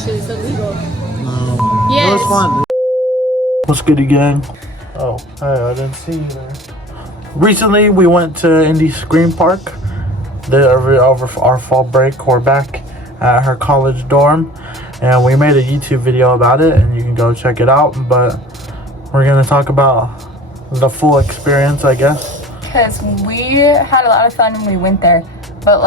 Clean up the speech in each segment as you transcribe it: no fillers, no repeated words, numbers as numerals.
actually. It's illegal. No. Yes. It was fun. What's good, gang? Oh, hey, I didn't see you there. Recently, we went to Indy Scream Park. Over our fall break, we're back at her college dorm, and we made a YouTube video about it, and you can go check it out. But we're gonna talk about the full experience, I guess. Because we had a lot of fun when we went there, but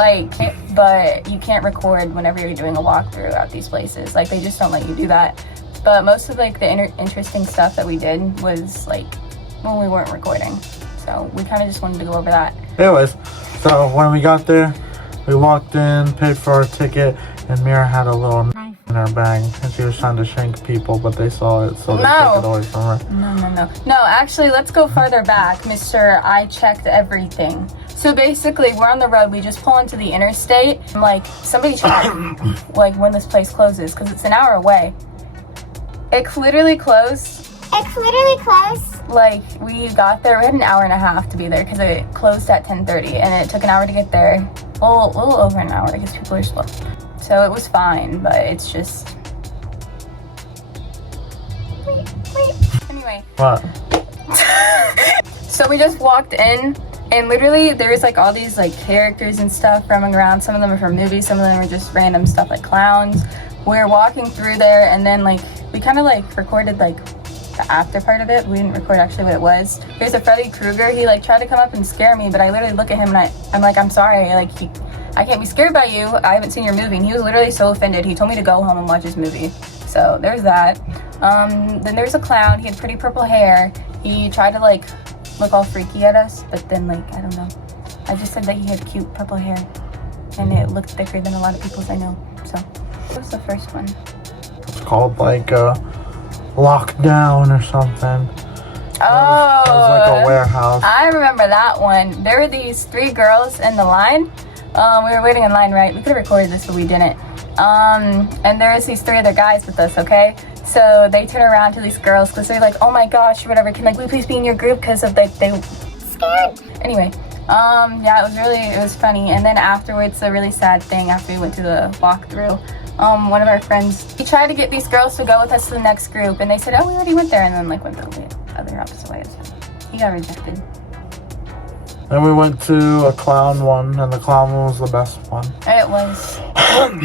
you can't record whenever you're doing a walkthrough at these places. Like, they just don't let you do that. But most of like the interesting stuff that we did was like when we weren't recording. So we kind of just wanted to go over that. Anyways, so when we got there, we walked in, paid for our ticket, and Mira had a little knife in her bag, and she was trying to shank people, but they saw it, so they took it away from her. No, actually, let's go farther back, Mr. I checked everything. So basically, we're on the road, we just pull into the interstate, and like, somebody check, like, when this place closes, because it's an hour away. It's literally closed. Like, we got there, we had an hour and a half to be there, because it closed at 10:30, and it took an hour to get there. Well, a little over an hour, because people are slow. So it was fine, but it's just... Anyway. What? So we just walked in, and literally there's like all these like characters and stuff roaming around. Some of them are from movies, some of them are just random stuff like clowns. We're walking through there, and then like we kind of like recorded like the after part of it. We didn't record actually what it was. There's a Freddy Krueger. He like tried to come up and scare me, but I literally look at him and I'm like, I'm sorry, like I can't be scared by you. I haven't seen your movie. And he was literally so offended. He told me to go home and watch his movie. So there's that. Then there's a clown. He had pretty purple hair. He tried to like look all freaky at us, but then like, I don't know. I just said that he had cute purple hair, and it looked thicker than a lot of people's I know. So what was the first one? It's called like Lockdown or something. Oh, it was like a warehouse. I remember that one. There were these 3 girls in the line. We were waiting in line, right? We could have recorded this, but we didn't. And there was these 3 other guys with us, okay? So they turn around to these girls because they're like, oh my gosh, or whatever. Can like we please be in your group? Because of like they scared. Anyway, yeah, it was funny. And then afterwards, a really sad thing after we went to the walkthrough. One of our friends, he tried to get these girls to go with us to the next group, and they said, oh, we already went there, and then like went the other opposite way. So he got rejected. Then we went to a clown one, and the clown one was the best one. It was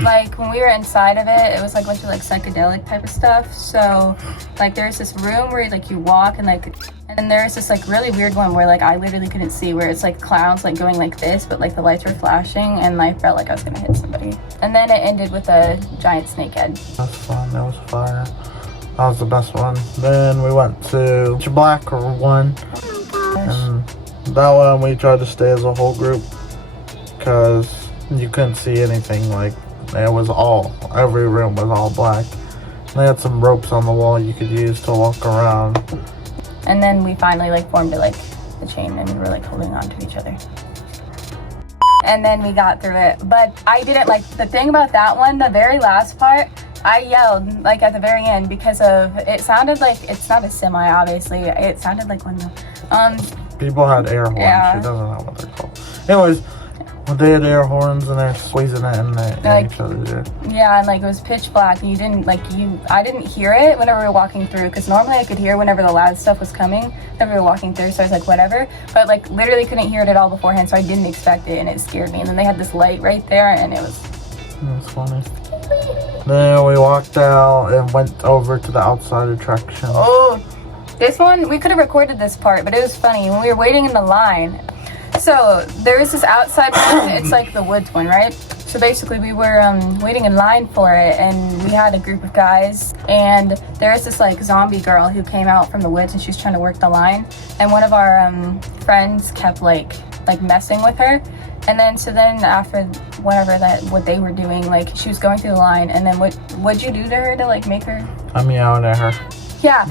like when we were inside of it, it was like a bunch of like psychedelic type of stuff. So like there's this room where like you walk and then there's this like really weird one where like I literally couldn't see, where it's like clowns like going like this, but like the lights were flashing, and I felt like I was gonna hit somebody. And then it ended with a giant snake head. That's fun. That was fire. That was the best one. Then we went to Black one. And that one we tried to stay as a whole group because you couldn't see anything. Like every room was all black. They had some ropes on the wall you could use to walk around. And then we finally like formed like the chain, and we were like holding on to each other. And then we got through it. But I didn't like the thing about that one, the very last part, I yelled like at the very end because of it sounded like it's not a semi, obviously. It sounded like one of people had air horns. Yeah. She doesn't know what they're called. Anyways, they had air horns and they're squeezing it in each other's ear. Yeah, and like it was pitch black, and I didn't hear it whenever we were walking through, because normally I could hear whenever the loud stuff was coming whenever we were walking through, so I was like whatever, but like literally couldn't hear it at all beforehand, so I didn't expect it, and it scared me. And then they had this light right there, and it was funny. Then we walked out and went over to the outside attraction. Oh, this one, we could have recorded this part, but it was funny. When we were waiting in the line, so there was this outside one, it's like the woods one, right? So basically we were waiting in line for it, and we had a group of guys, and there was this like zombie girl who came out from the woods, and she was trying to work the line, and one of our friends kept like messing with her. And then so then after what they were doing, like she was going through the line, and then what'd you do to her to like make her? I meowed at her. Yeah,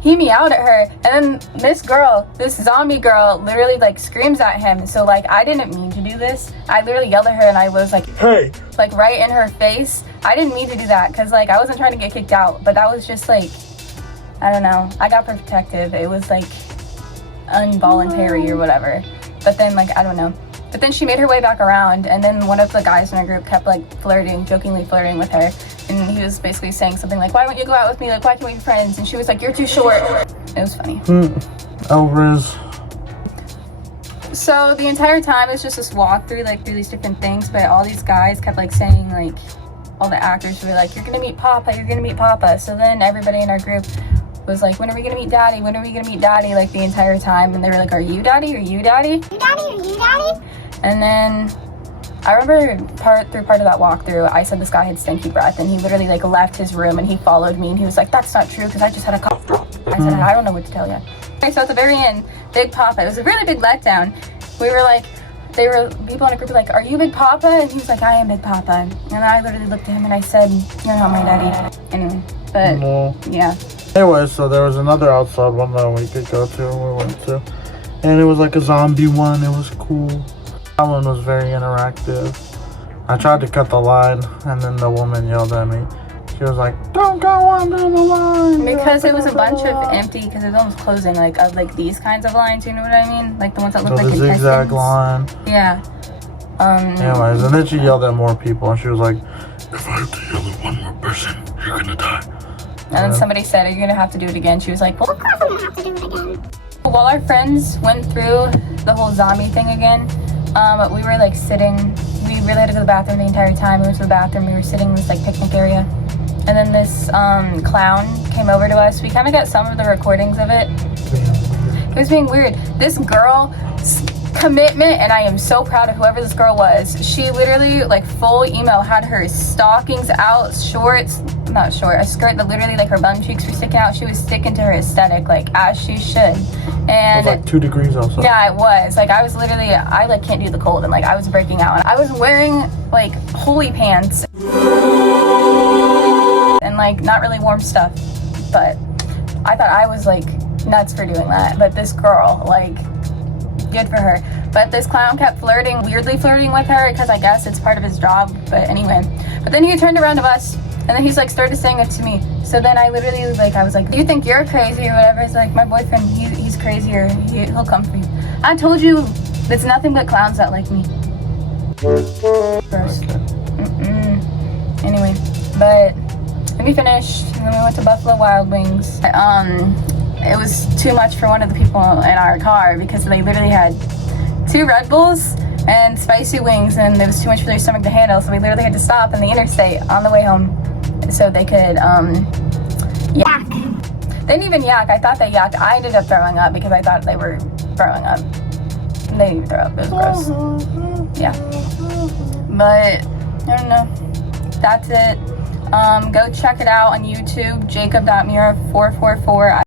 he meowed at her, and then this zombie girl literally like screams at him. So like I didn't mean to do this. I literally yelled at her, and I was like, hey, like right in her face. I didn't mean to do that because like I wasn't trying to get kicked out, but that was just like, I don't know, I got protective. It was like involuntary or whatever. But then like I don't know. But then she made her way back around, and then one of the guys in our group kept like jokingly flirting with her, and he was basically saying something like, "Why won't you go out with me? Like, why can't we be friends?" And she was like, "You're too short." It was funny. Alvarez. So the entire time it was just this walkthrough, like through these different things, but all these guys kept like saying, like, all the actors were like, "You're gonna meet Papa, you're gonna meet Papa." So then everybody in our group was like, "When are we gonna meet Daddy? When are we gonna meet Daddy?" Like the entire time, and they were like, "Are you Daddy? Are you Daddy? You Daddy? Are you Daddy?" And then I remember part of that walkthrough, I said this guy had stinky breath, and he literally like left his room and he followed me, and he was like, "That's not true, because I just had a cough drop." I said, "I don't know what to tell you." Okay, so at the very end, Big Papa, it was a really big letdown. We were like, people in a group were like, "Are you Big Papa?" And he was like, "I am Big Papa." And I literally looked at him and I said, "You're not my daddy." Anyway, but yeah. Anyway, so there was another outside one that we could go to, and we went to. And it was like a zombie one, it was cool. That one was very interactive. I tried to cut the line, and then the woman yelled at me. She was like, "Don't go under the line." Because it was a bunch of empty, because it was almost closing, like, of like these kinds of lines, you know what I mean? Like the ones that look like the zigzag line. Yeah. Anyways, and then she yelled at more people, and she was like, "If I have to yell at one more person, you're gonna die." And then somebody said, "Are you gonna have to do it again?" She was like, "Well, of course I'm gonna have to do it again." While our friends went through the whole zombie thing again, we were like sitting, we really had to go to the bathroom the entire time. We went to the bathroom, we were sitting in this like picnic area. And then this clown came over to us. We kind of got some of the recordings of it. It was being weird. This girl's commitment, and I am so proud of whoever this girl was. She literally, like, full email had her stockings out, shorts, not short, a skirt that literally, like, her bum cheeks were sticking out. She was sticking to her aesthetic, like, as she should. And it was like 2 degrees outside. Yeah, it was. Like, I was literally, I, like, can't do the cold, and, like, I was breaking out. I was wearing, like, holy pants. And like not really warm stuff, but I thought I was like nuts for doing that. But this girl, like, good for her. But this clown kept weirdly flirting with her, because I guess it's part of his job. But anyway, but then he turned around to us, and then he's like started saying it to me. So then I literally like, I was like, "Do you think you're crazy or whatever?" It's like, my boyfriend, he's crazier. He'll come for you. I told you, it's nothing but clowns that like me. Gross. Anyway, but then we finished, and then we went to Buffalo Wild Wings. It was too much for one of the people in our car, because they literally had 2 Red Bulls and spicy wings, and it was too much for their stomach to handle, so we literally had to stop in the interstate on the way home so they could yak. They didn't even yak. I thought they yacked. I ended up throwing up because I thought they were throwing up. They didn't even throw up. It was gross. Yeah. But I don't know. That's it. Go check it out on YouTube, Jacob.Mira444.